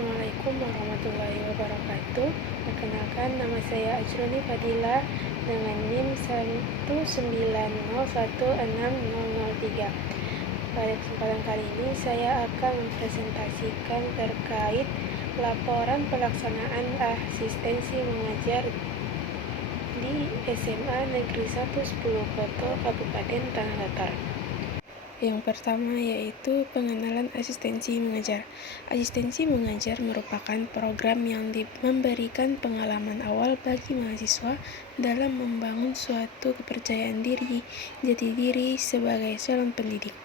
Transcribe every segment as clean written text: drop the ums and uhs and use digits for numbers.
Assalamualaikum warahmatullahi wabarakatuh. Perkenalkan, nama saya Ajroni Fadila dengan NIM 1901603. Pada kesempatan kali ini saya akan mempresentasikan terkait laporan pelaksanaan asistensi mengajar di SMA Negeri 110 Koto, Kabupaten Tanah Datar. Yang pertama yaitu pengenalan asistensi mengajar. Asistensi mengajar merupakan program yang memberikan pengalaman awal bagi mahasiswa dalam membangun suatu kepercayaan diri, jati diri sebagai calon pendidik,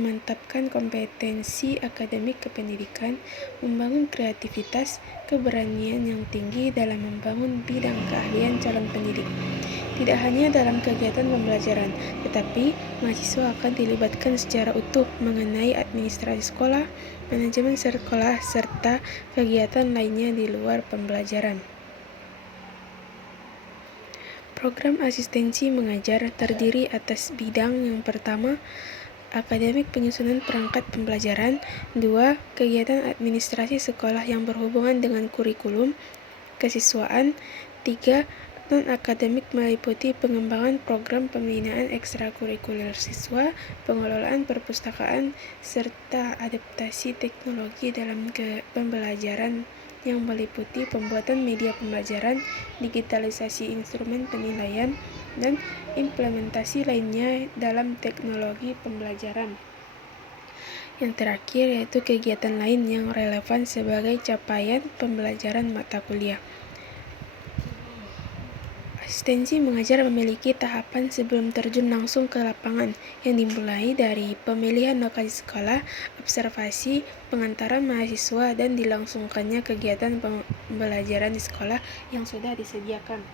memantapkan kompetensi akademik kependidikan, membangun kreativitas, keberanian yang tinggi dalam membangun bidang keahlian calon pendidik. Tidak hanya dalam kegiatan pembelajaran, tetapi mahasiswa akan dilibatkan secara utuh mengenai administrasi sekolah, manajemen sekolah, serta kegiatan lainnya di luar pembelajaran. Program asistensi mengajar terdiri atas bidang yang pertama, akademik penyusunan perangkat pembelajaran, 2. Kegiatan administrasi sekolah yang berhubungan dengan kurikulum, kesiswaan, 3. Non-akademik meliputi pengembangan program pembinaan ekstrakurikuler siswa, pengelolaan perpustakaan, serta adaptasi teknologi dalam pembelajaran yang meliputi pembuatan media pembelajaran, digitalisasi instrumen penilaian, dan implementasi lainnya dalam teknologi pembelajaran. Yang terakhir yaitu kegiatan lain yang relevan sebagai capaian pembelajaran mata kuliah. Asistensi mengajar memiliki tahapan sebelum terjun langsung ke lapangan, yang dimulai dari pemilihan lokasi sekolah, observasi, pengantaran mahasiswa, dan dilangsungkannya kegiatan pembelajaran di sekolah yang sudah disediakan.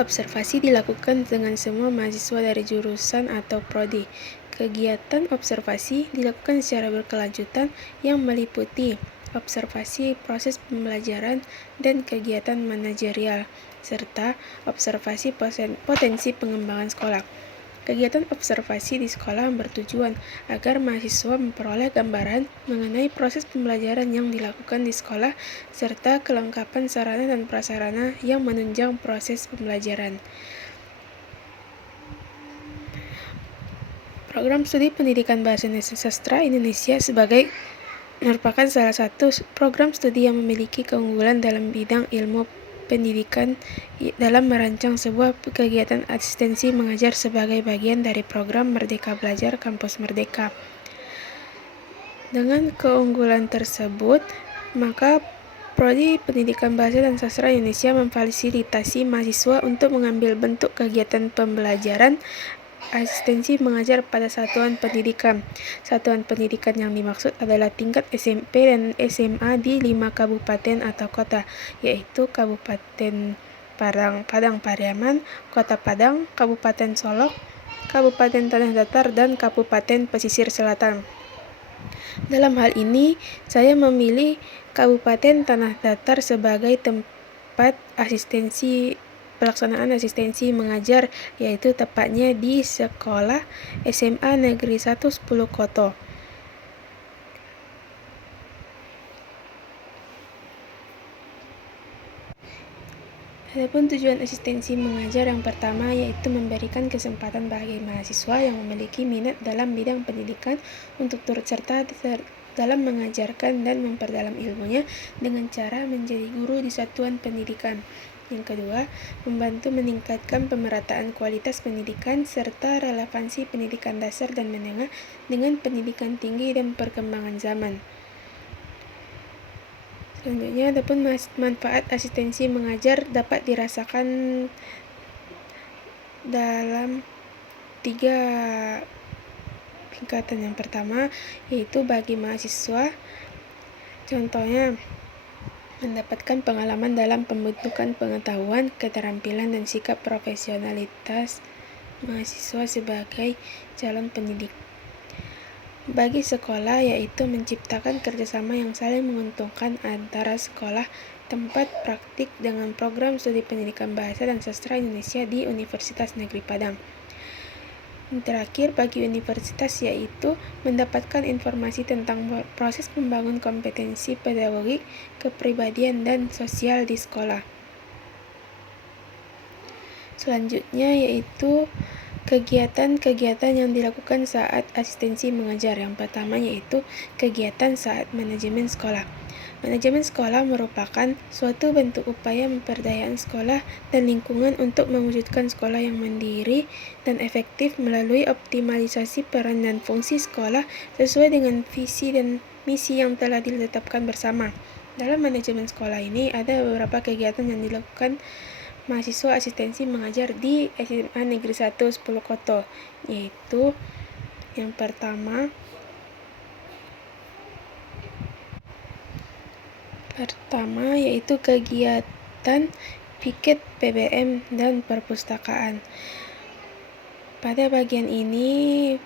Observasi dilakukan dengan semua mahasiswa dari jurusan atau prodi. Kegiatan observasi dilakukan secara berkelanjutan yang meliputi observasi proses pembelajaran dan kegiatan manajerial, serta observasi potensi pengembangan sekolah. Kegiatan observasi di sekolah bertujuan agar mahasiswa memperoleh gambaran mengenai proses pembelajaran yang dilakukan di sekolah serta kelengkapan sarana dan prasarana yang menunjang proses pembelajaran. Program Studi Pendidikan Bahasa Sastra Indonesia merupakan salah satu program studi yang memiliki keunggulan dalam bidang ilmu pendidikan dalam merancang sebuah kegiatan asistensi mengajar sebagai bagian dari program Merdeka Belajar Kampus Merdeka. Dengan keunggulan tersebut, maka Prodi Pendidikan Bahasa dan Sastra Indonesia memfasilitasi mahasiswa untuk mengambil bentuk kegiatan pembelajaran asistensi mengajar pada satuan pendidikan. Satuan pendidikan yang dimaksud adalah tingkat SMP dan SMA di 5 kabupaten atau kota, yaitu Kabupaten Padang Pariaman, Kota Padang, Kabupaten Solok, Kabupaten Tanah Datar, dan Kabupaten Pesisir Selatan. Dalam hal ini, saya memilih Kabupaten Tanah Datar sebagai tempat pelaksanaan asistensi mengajar, yaitu tepatnya di Sekolah SMA Negeri 110 Koto. Adapun tujuan asistensi mengajar yang pertama yaitu memberikan kesempatan bagi mahasiswa yang memiliki minat dalam bidang pendidikan untuk turut serta dalam mengajarkan dan memperdalam ilmunya dengan cara menjadi guru di satuan pendidikan. Yang kedua, membantu meningkatkan pemerataan kualitas pendidikan serta relevansi pendidikan dasar dan menengah dengan pendidikan tinggi dan perkembangan zaman. Selanjutnya, adapun manfaat asistensi mengajar dapat dirasakan dalam 3 tingkatan. Yang pertama, yaitu bagi mahasiswa, contohnya mendapatkan pengalaman dalam pembentukan pengetahuan, keterampilan, dan sikap profesionalitas mahasiswa sebagai calon pendidik. Bagi sekolah, yaitu menciptakan kerjasama yang saling menguntungkan antara sekolah tempat praktik dengan program Studi Pendidikan Bahasa dan Sastra Indonesia di Universitas Negeri Padang. Yang terakhir bagi universitas yaitu mendapatkan informasi tentang proses membangun kompetensi pedagogik, kepribadian, dan sosial di sekolah. Selanjutnya yaitu kegiatan-kegiatan yang dilakukan saat asistensi mengajar. Yang pertama yaitu kegiatan saat manajemen sekolah. Manajemen sekolah merupakan suatu bentuk upaya memperdayakan sekolah dan lingkungan untuk mewujudkan sekolah yang mandiri dan efektif melalui optimalisasi peran dan fungsi sekolah sesuai dengan visi dan misi yang telah ditetapkan bersama. Dalam manajemen sekolah ini ada beberapa kegiatan yang dilakukan mahasiswa asistensi mengajar di SMA Negeri 1 10 Koto, yaitu yang pertama yaitu kegiatan piket PBM dan perpustakaan. Pada bagian ini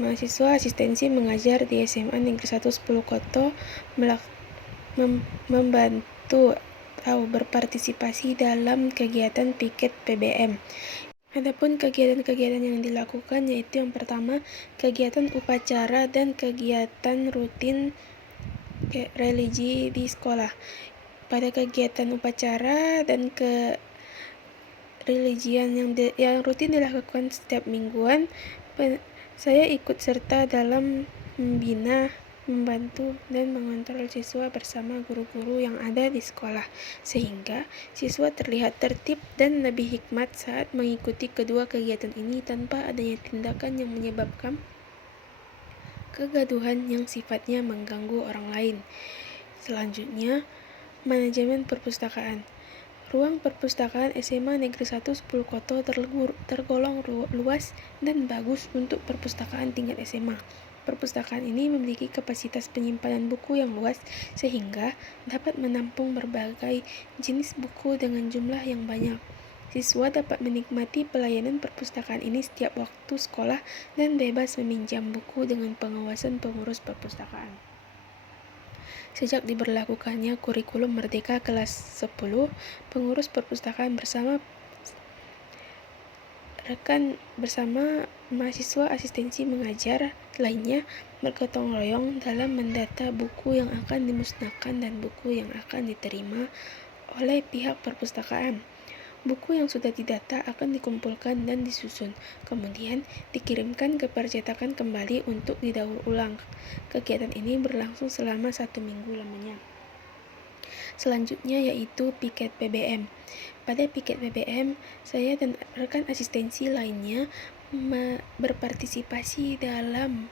mahasiswa asistensi mengajar di SMA Negeri 1 10 Koto membantu atau berpartisipasi dalam kegiatan piket PBM. Adapun kegiatan-kegiatan yang dilakukan yaitu yang pertama kegiatan upacara dan kegiatan rutin religi di sekolah. Pada kegiatan upacara dan kereligian yang rutin dilakukan setiap mingguan, saya ikut serta dalam membina, membantu, dan mengontrol siswa bersama guru-guru yang ada di sekolah, sehingga siswa terlihat tertib dan lebih hikmat saat mengikuti kedua kegiatan ini tanpa adanya tindakan yang menyebabkan kegaduhan yang sifatnya mengganggu orang lain. Selanjutnya, manajemen perpustakaan. Ruang perpustakaan SMA Negeri 1 10 Koto tergolong luas dan bagus untuk perpustakaan tingkat SMA. Perpustakaan ini memiliki kapasitas penyimpanan buku yang luas sehingga dapat menampung berbagai jenis buku dengan jumlah yang banyak. Siswa dapat menikmati pelayanan perpustakaan ini setiap waktu sekolah dan bebas meminjam buku dengan pengawasan pengurus perpustakaan. Sejak diberlakukannya kurikulum Merdeka kelas 10, pengurus perpustakaan bersama mahasiswa asistensi mengajar lainnya bergotong royong dalam mendata buku yang akan dimusnahkan dan buku yang akan diterima oleh pihak perpustakaan. Buku yang sudah didata akan dikumpulkan dan disusun, kemudian dikirimkan ke percetakan kembali untuk didaur ulang. Kegiatan ini berlangsung selama 1 minggu lamanya. Selanjutnya yaitu piket PBM. Pada piket PBM, saya dan rekan asistensi lainnya berpartisipasi dalam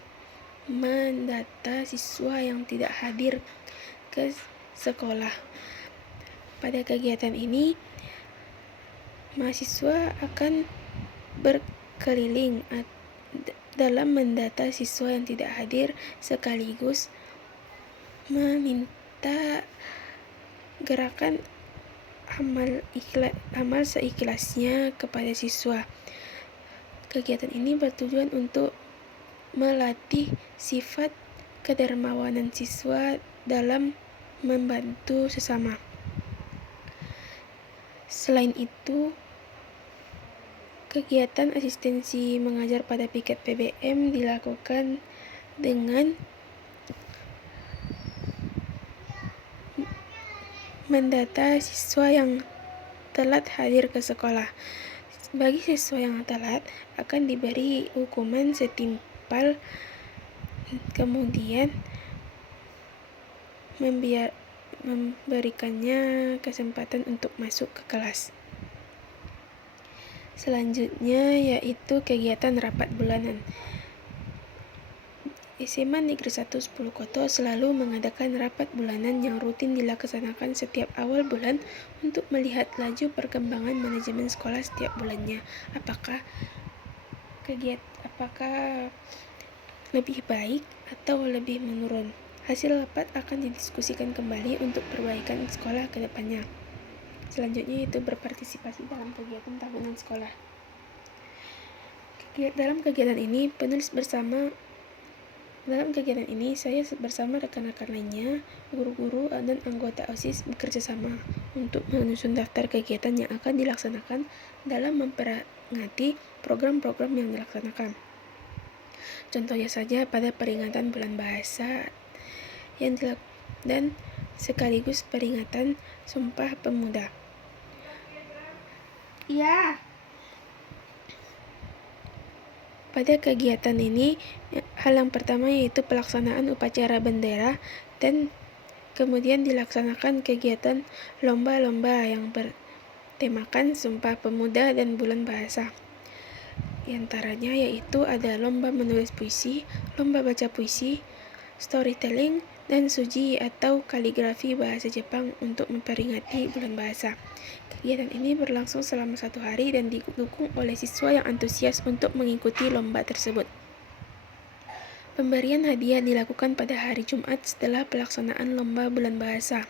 mendata siswa yang tidak hadir ke sekolah. Pada kegiatan ini, mahasiswa akan berkeliling dalam mendata siswa yang tidak hadir sekaligus meminta gerakan amal seikhlasnya kepada siswa. Kegiatan ini bertujuan untuk melatih sifat kedermawanan siswa dalam membantu sesama. Selain itu, kegiatan asistensi mengajar pada piket PBM dilakukan dengan mendata siswa yang telat hadir ke sekolah. Bagi siswa yang telat akan diberi hukuman setimpal, kemudian memberikannya kesempatan untuk masuk ke kelas. Selanjutnya yaitu kegiatan rapat bulanan. SMA Negeri 1 10 Koto selalu mengadakan rapat bulanan yang rutin dilaksanakan setiap awal bulan untuk melihat laju perkembangan manajemen sekolah setiap bulannya. Apakah lebih baik atau lebih menurun. Hasil rapat akan didiskusikan kembali untuk perbaikan sekolah ke depannya. Selanjutnya yaitu berpartisipasi dalam kegiatan tahunan sekolah. Dalam kegiatan ini, penulis bersama Dalam kegiatan ini, saya bersama rekan-rekan lainnya, guru-guru, dan anggota OSIS bekerja sama untuk menyusun daftar kegiatan yang akan dilaksanakan dalam memperingati program-program yang dilaksanakan. Contohnya saja pada peringatan Bulan Bahasa dan sekaligus peringatan Sumpah Pemuda. Iya. Pada kegiatan ini, hal yang pertama yaitu pelaksanaan upacara bendera dan kemudian dilaksanakan kegiatan lomba-lomba yang bertemakan Sumpah Pemuda dan Bulan Bahasa. Di antaranya yaitu ada lomba menulis puisi, lomba baca puisi, storytelling, dan suji atau kaligrafi bahasa Jepang untuk memperingati Bulan Bahasa. Kegiatan ini berlangsung selama 1 hari dan didukung oleh siswa yang antusias untuk mengikuti lomba tersebut. Pemberian hadiah dilakukan pada hari Jumat setelah pelaksanaan lomba Bulan Bahasa.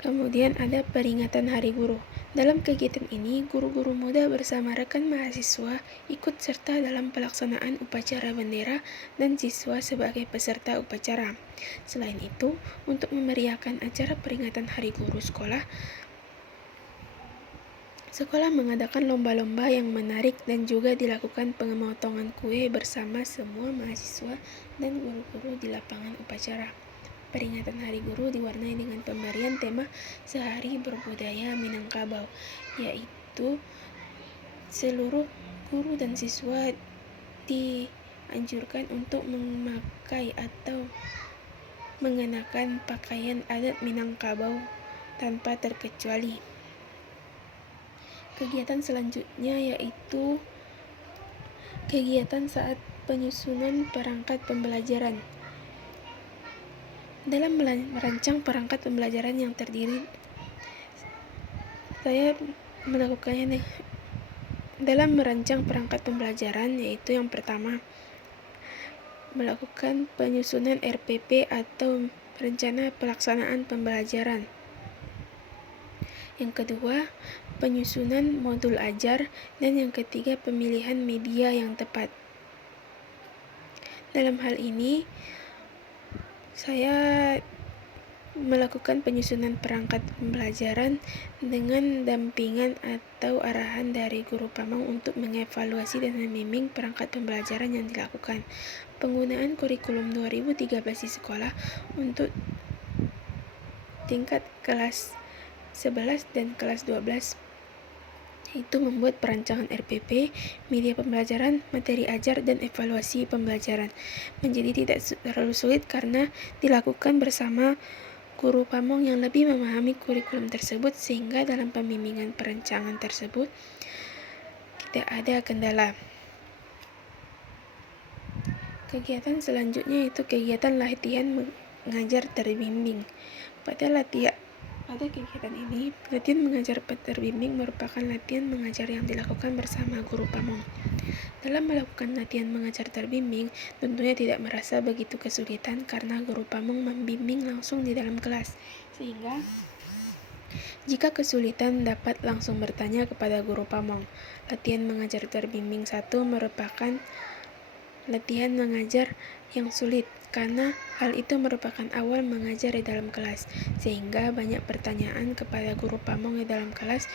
Kemudian ada peringatan Hari Guru. Dalam kegiatan ini, guru-guru muda bersama rekan mahasiswa ikut serta dalam pelaksanaan upacara bendera dan siswa sebagai peserta upacara. Selain itu, untuk memeriahkan acara peringatan Hari Guru sekolah mengadakan lomba-lomba yang menarik dan juga dilakukan pemotongan kue bersama semua mahasiswa dan guru-guru di lapangan upacara. Peringatan Hari Guru diwarnai dengan pemberian tema Sehari Berbudaya Minangkabau, yaitu seluruh guru dan siswa dianjurkan untuk memakai atau mengenakan pakaian adat Minangkabau tanpa terkecuali. Kegiatan selanjutnya yaitu kegiatan saat penyusunan perangkat pembelajaran. Dalam merancang perangkat pembelajaran yang terdiri, saya melakukannya dalam merancang perangkat pembelajaran, yaitu yang pertama melakukan penyusunan RPP atau rencana pelaksanaan pembelajaran. Yang kedua, penyusunan modul ajar, dan yang ketiga pemilihan media yang tepat. Dalam hal ini, saya melakukan penyusunan perangkat pembelajaran dengan dampingan atau arahan dari guru pamong untuk mengevaluasi dan membimbing perangkat pembelajaran yang dilakukan. Penggunaan kurikulum 2013 di sekolah untuk tingkat kelas 11 dan kelas 12 itu membuat perancangan RPP, media pembelajaran, materi ajar, dan evaluasi pembelajaran menjadi tidak terlalu sulit karena dilakukan bersama guru pamong yang lebih memahami kurikulum tersebut, sehingga dalam pembimbingan perancangan tersebut tidak ada kendala. Kegiatan selanjutnya yaitu kegiatan latihan mengajar terbimbing. Pada kegiatan ini, latihan mengajar terbimbing merupakan latihan mengajar yang dilakukan bersama guru pamong. Dalam melakukan latihan mengajar terbimbing, tentunya tidak merasa begitu kesulitan karena guru pamong membimbing langsung di dalam kelas, sehingga jika kesulitan dapat langsung bertanya kepada guru pamong. Latihan mengajar terbimbing 1 merupakan latihan mengajar yang sulit, karena hal itu merupakan awal mengajar di dalam kelas, sehingga banyak pertanyaan kepada guru pamong di dalam kelas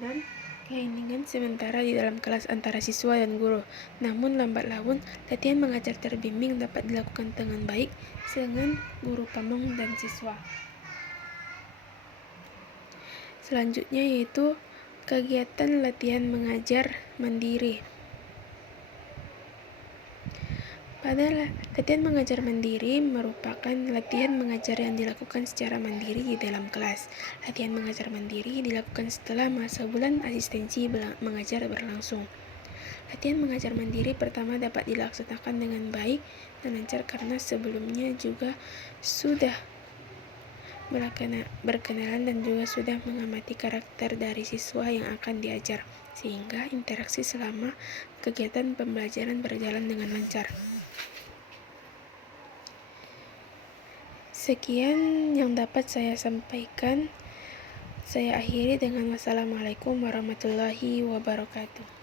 dan keheningan sementara di dalam kelas antara siswa dan guru. Namun lambat laun, latihan mengajar terbimbing dapat dilakukan dengan baik dengan guru pamong dan siswa. Selanjutnya yaitu kegiatan latihan mengajar mandiri. Pada latihan mengajar mandiri merupakan latihan mengajar yang dilakukan secara mandiri di dalam kelas. Latihan mengajar mandiri dilakukan setelah masa bulan asistensi mengajar berlangsung. Latihan mengajar mandiri pertama dapat dilaksanakan dengan baik dan lancar karena sebelumnya juga sudah berkenalan dan juga sudah mengamati karakter dari siswa yang akan diajar, sehingga interaksi selama kegiatan pembelajaran berjalan dengan lancar. Sekian yang dapat saya sampaikan. Saya akhiri dengan wassalamualaikum warahmatullahi wabarakatuh.